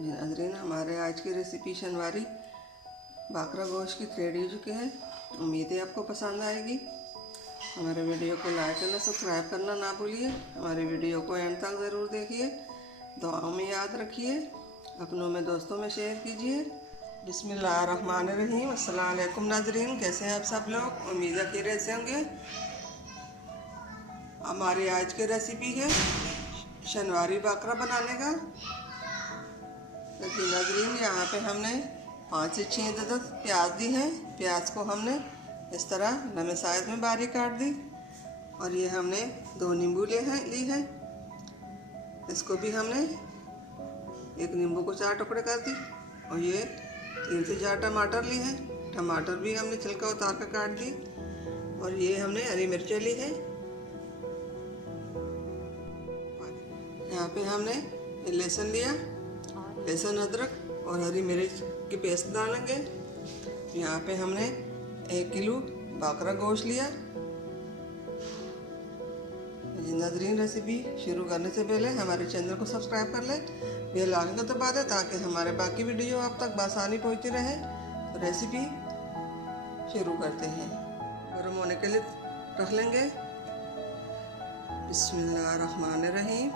नाज़रीन, हमारे आज की रेसिपी शनवारी बाकरा गोश्त की रेडी हो चुके हैं। उम्मीद है आपको पसंद आएगी। हमारे वीडियो को लाइक करना, सब्सक्राइब करना ना भूलिए। हमारे वीडियो को एंड तक ज़रूर देखिए, दुआओं में याद रखिए, अपनों में दोस्तों में शेयर कीजिए। बिस्मिल्लाहिर्रहमानिर्रहीम। अस्सलाम वालेकुम नाज़रीन, कैसे हैं आप सब लोग? उम्मीद है खैरियत से होंगे। हमारी आज की रेसिपी है शनवारी बाकरा बनाने का। देखिए नाज़रीन, यहाँ पे हमने 5 से 6 अदद प्याज दी है। प्याज को हमने इस तरह लम्बे साइज में बारीक काट दी। और ये हमने 2 नींबू ली है। इसको भी हमने एक नींबू को 4 टुकड़े कर दी। और ये 3 से 4 टमाटर ली है। टमाटर भी हमने छिलका उतार कर काट दी। और ये हमने हरी मिर्चें ली है। यहाँ पे हमने लहसुन लिया, लहसुन, अदरक और हरी मिर्च की पेस्ट डालेंगे। यहाँ पे हमने 1 किलो बाकरा गोश्त लिया। नाज़रीन, रेसिपी शुरू करने से पहले हमारे चैनल को सब्सक्राइब कर ले, बेल आइकन को दबा दे ताकि हमारे बाकी वीडियो आप तक बआसानी पहुँचती रहे। तो रेसिपी शुरू करते हैं। गर्म होने के लिए रख लेंगे। बिस्मिल्लाहिर्रहमानिर्रहीम।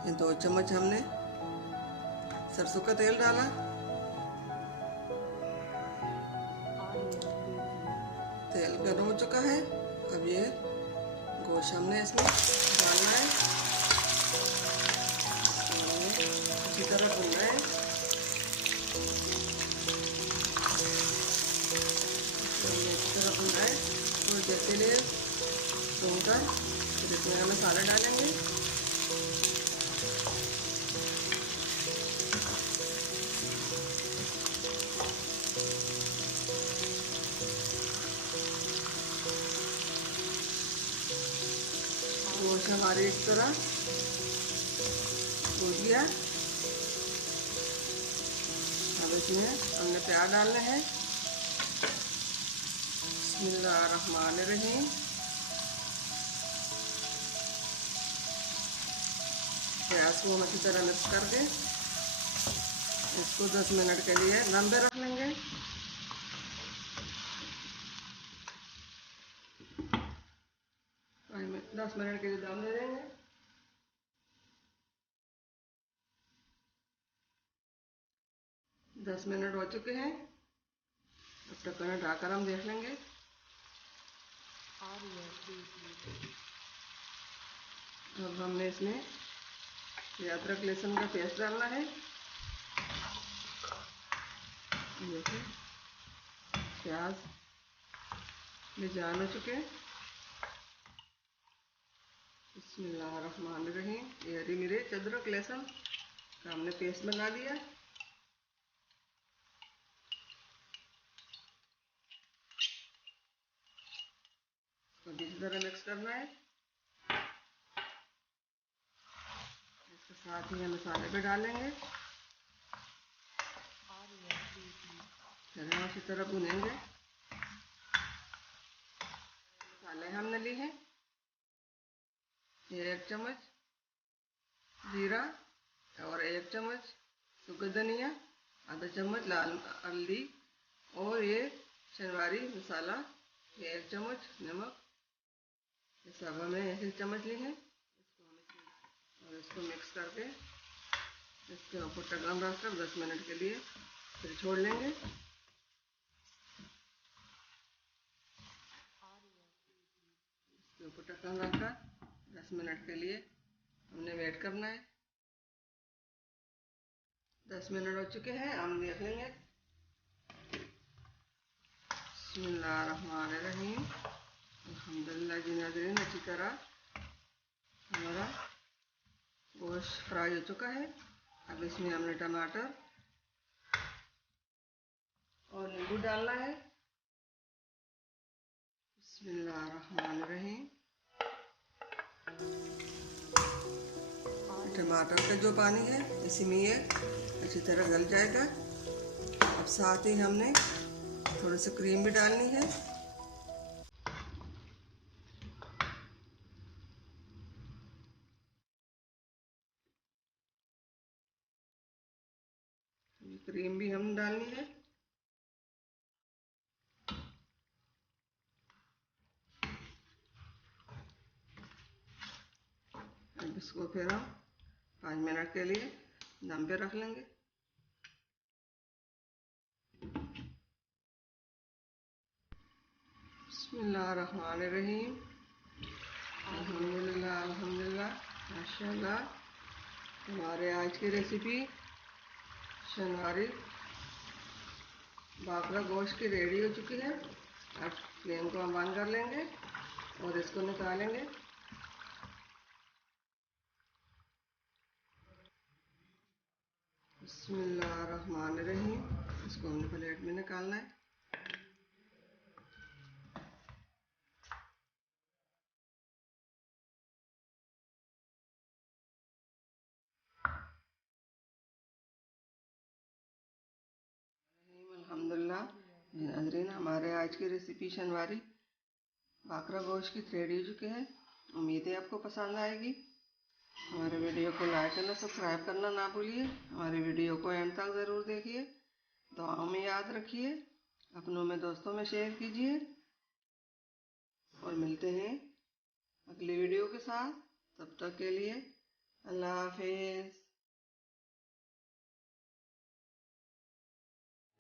ये 2 चम्मच हमने सरसों का तेल डाला। तेल गर्म हो चुका है। अब ये गोश्त हमने इसमें डालना है। अच्छी तरह भूनना है। अच्छी तरह भूनना है थोड़ी देर के लिए भूनकर फिर इसमें हम मसाला डालेंगे। गोश्त हमारे इस तरह भून गया। अब इसमें हमने प्याज डालना है। बिस्मिल्लाहिर्रहमानिर्रहीम। प्याज को हम अच्छी तरह मिक्स करके इसको 10 मिनट के लिए दम पे रख लेंगे। 10 मिनट के लिए दम दे देंगे। दस मिनट हो चुके हैं। अब ढक्कन हटाकर हम देख लेंगे। अब हमने इसमें अदरक लहसुन का पेस्ट डालना है। देखिए प्याज में जान हो चुके हैं। बिस्मिल्लाहिर्रहमानिर्रहीम। ये हरी मिर्च, अदरक, लहसुन का हमने पेस्ट बना लिया। अब इस तरह मिक्स करना है। इसके साथ ही हम मसाले भी डालेंगे। फिर अच्छी तरह भुनेंगे। मसाले हमने लिए हैं 1 चम्मच जीरा और 1 चम्मच सूखा धनिया, आधा चम्मच लाल हल्दी और ये शनवारी मसाला, 1 चम्मच नमक। ये सब हमें 1 चम्मच ली है। और इसको मिक्स करके इसके ऊपर ढक्कन रखकर 10 मिनट के लिए फिर छोड़ लेंगे। इसके ऊपर ढक्कन रखकर 10 मिनट के लिए हमने वेट करना है। 10 मिनट हो चुके हैं, हम देख लेंगे। बिस्मिल्लाहिर्रहमानिर्रहीम। अल्हम्दुलिल्लाह जी नाज़रीन, अच्छी तरह हमारा गोश्त फ्राई हो चुका है। अब इसमें हमने टमाटर और नींबू डालना है। बिस्मिल्लाहिर्रहमानिर्रहीम। टमाटर का जो पानी है इसी में ये अच्छी तरह गल जाएगा। अब साथ ही हमने थोड़ी सी क्रीम भी डालनी है। हमने डालनी है। अब इसको फिर हम 5 मिनट के लिए दम पे रख लेंगे। बिस्मिल्लाहिर्रहमानिर्रहीम। अल्हम्दुलिल्लाह अल्हम्दुलिल्लाह माशाअल्लाह। हमारे आज की रेसिपी शनवारी बाकरा गोश्त की रेडी हो चुकी है। अब फ्लेम को हम बंद कर लेंगे और इसको निकालेंगे। बिस्मिल्लाहिर्रहमानिर्रहीम। इसको हमने प्लेट में निकालना है। अल्हम्दुलिल्लाह नाज़रीन, हमारे आज की रेसिपी शनवारी बाकरा गोश्त की रेडी हो चुके हैं। उम्मीद है आपको पसंद आएगी। हमारे वीडियो को लाइक करना, सब्सक्राइब करना ना भूलिए। हमारे वीडियो को एंड तक ज़रूर देखिए। दुआओं में याद रखिए, अपनों में दोस्तों में शेयर कीजिए और मिलते हैं अगली वीडियो के साथ। तब तक के लिए अल्लाह हाफिज़।